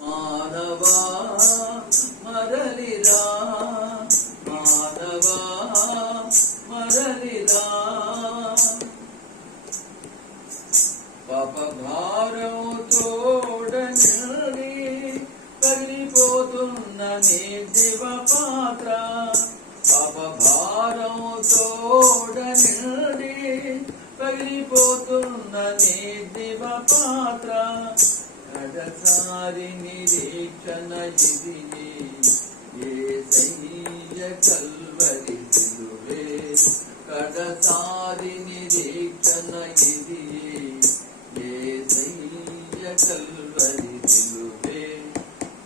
మానవా మరలిరా మానవా మరలిరా. పాప తోడని పగిలిపోతున్న నీ దివ పాత్ర పాప తోడని పగిలిపోతున్న నీ దివ పాత్ర కడసారి నిరీక్షణ ఇది ఏ కల్వరి సిలువే కడసారి నిరీక్షణ ఇది ఏసయ్య కల్వరి సిలువే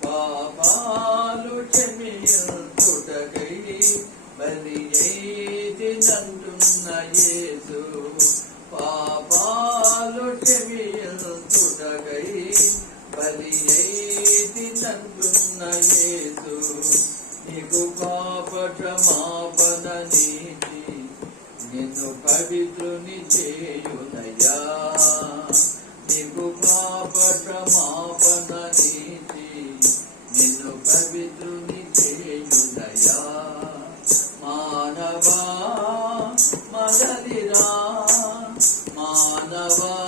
పాపాలు క్షమించుటకై నీతి తండ్రున్నయేసు నీకు పాప నీతి నిన్ను పవిత్రుని చేయునయ్యా నీకు పాప నీతి నిన్ను పవిత్రుని చేయునయ్యా మానవా మదలిరా మానవా